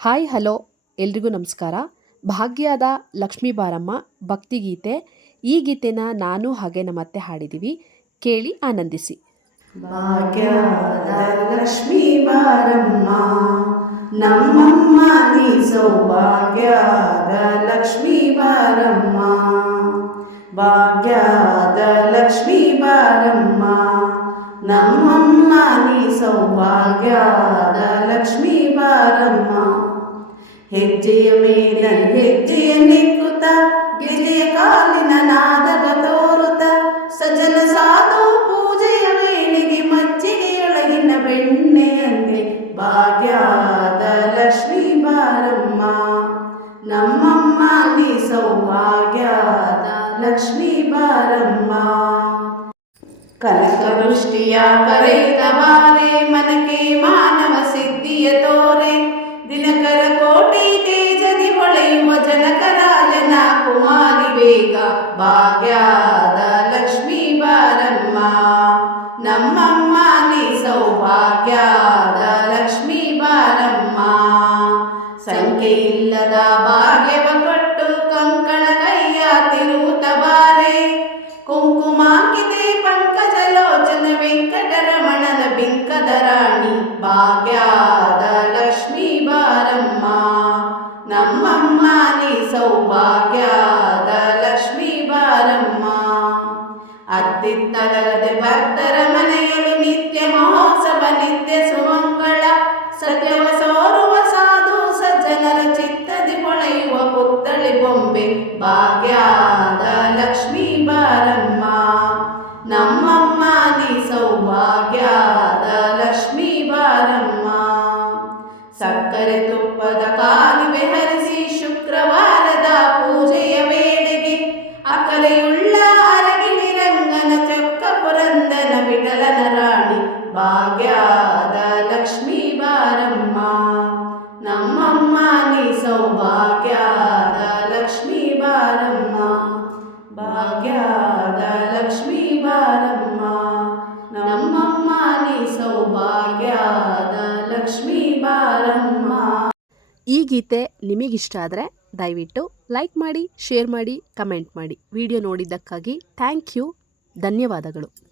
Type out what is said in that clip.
Hi, hello. ಎಲ್ರಿಗೂ ನಮಸ್ಕಾರ. ಭಾಗ್ಯದ ಲಕ್ಷ್ಮೀ ಬಾರಮ್ಮ ಭಕ್ತಿಗೀತೆ ಈ ಗೀತೆನ ನಾನು ಹಾಗೆ ನಮ್ಮ ಅತ್ತೆ ಹಾಡಿದ್ದೀವಿ ಕೇಳಿ ಆನಂದಿಸಿ. ಭಾಗ್ಯದ ಲಕ್ಷ್ಮೀ ಬಾರಮ್ಮ, ನಮ್ಮಮ್ಮ ನೀ ಸೌಭಾಗ್ಯದ ಲಕ್ಷ್ಮೀ ಬಾರಮ್ಮ. ಭಾಗ್ಯದ ಲಕ್ಷ್ಮೀ ಬಾರಮ್ಮ, ನಮ್ಮಮ್ಮ ನೀ ಸೌಭಾಗ್ಯದ ಲಕ್ಷ್ಮೀ ಬಾರಮ್ಮ. ಹೆಜ್ಜೆಯ ಮೇಲ ಹೆಜ್ಜೆಯ ನಿಕ್ಕುತ್ತ ಗೆಜೆಯ ಕಾಲಿನ ನಾದಗ ತೋರುತ್ತ ಸಜ್ಜನ ಸಾಧು ಪೂಜೆಯ ವೇಳೆಗೆ ಮಜ್ಜಿಗೆಯೊಳಗಿನ ಬೆಣ್ಣೆಯಂತೆ, ಭಾಗ್ಯಾದ ಲಕ್ಷ್ಮೀ ಬಾರಮ್ಮ. ನಮ್ಮಮ್ಮ, ನೀ ಸೌಭಾಗ್ಯಾದ ಲಕ್ಷ್ಮೀ ಬಾರಮ್ಮ. ಕನಕವೃಷ್ಟಿಯ ಕರೆಯುತ್ತ ಬಾರೆ ಮನಕ್ಕೆ ಮಾನವ ಸಿದ್ಧಿಯ ತೋರೆ ಭಾಗ್ಯದ ಲಕ್ಷ್ಮೀ ಬಾರಮ್ಮ ನಮ್ಮಮ್ಮ ನೀ ಸೌಭಾಗ್ಯದ ಲಕ್ಷ್ಮೀ ಬಾರಮ್ಮ ಸಂಖ್ಯೆ ಇಲ್ಲದ ಭಾಗ್ಯವ ಕೊಟ್ಟು ಕಂಕಣ ಕೈಯ ತಿರುವುತ ಬಾರೆ ಕುಂಕುಮಾಂಕಿತೆ ಪಂಕಜ ಲೋಚನ ವೆಂಕಟರಮಣನ ಬಿಂಕದ ರಾಣಿ ಭಾಗ್ಯದ ಲಕ್ಷ್ಮೀ ಬಾರಮ್ಮ ನಮ್ಮಮ್ಮ ನೀ ಸೌಭಾಗ್ಯದ ಭಾಗ್ಯದ ಲಕ್ಷ್ಮೀ ಬಾರಮ್ಮ, ನಮ್ಮಮ್ಮ ನೀ ಸೌಭಾಗ್ಯದ ಲಕ್ಷ್ಮೀ ಬಾರಮ್ಮ. ಸಕ್ಕರೆ ತುಪ್ಪದ ಕಾಲುವೆ ಹರಿಸಿ ಶುಕ್ರವಾರದ ಪೂಜೆಯ ವೇಳೆಗೆ ಅಕಲೆಯುಳ್ಳ ಅರಗಿಣಿ ರಂಗನ ಚೊಕ್ಕ ಪುರಂದನ ವಿಠಲನ ರಾಣಿ ಭಾಗ್ಯದ ಭಾಗ್ಯದ ಲಕ್ಷ್ಮೀ ಬಾರಮ್ಮ. ನಮ್ಮಮ್ಮ ನೀ ಸೌಭಾಗ್ಯದ ಲಕ್ಷ್ಮೀ ಬಾರಮ್ಮ. ಈ ಗೀತೆ ನಿಮಗಿಷ್ಟ ಆದರೆ ದಯವಿಟ್ಟು ಲೈಕ್ ಮಾಡಿ, ಶೇರ್ ಮಾಡಿ, ಕಮೆಂಟ್ ಮಾಡಿ. ವಿಡಿಯೋ ನೋಡಿದ್ದಕ್ಕಾಗಿ ಥ್ಯಾಂಕ್ ಯು. ಧನ್ಯವಾದಗಳು.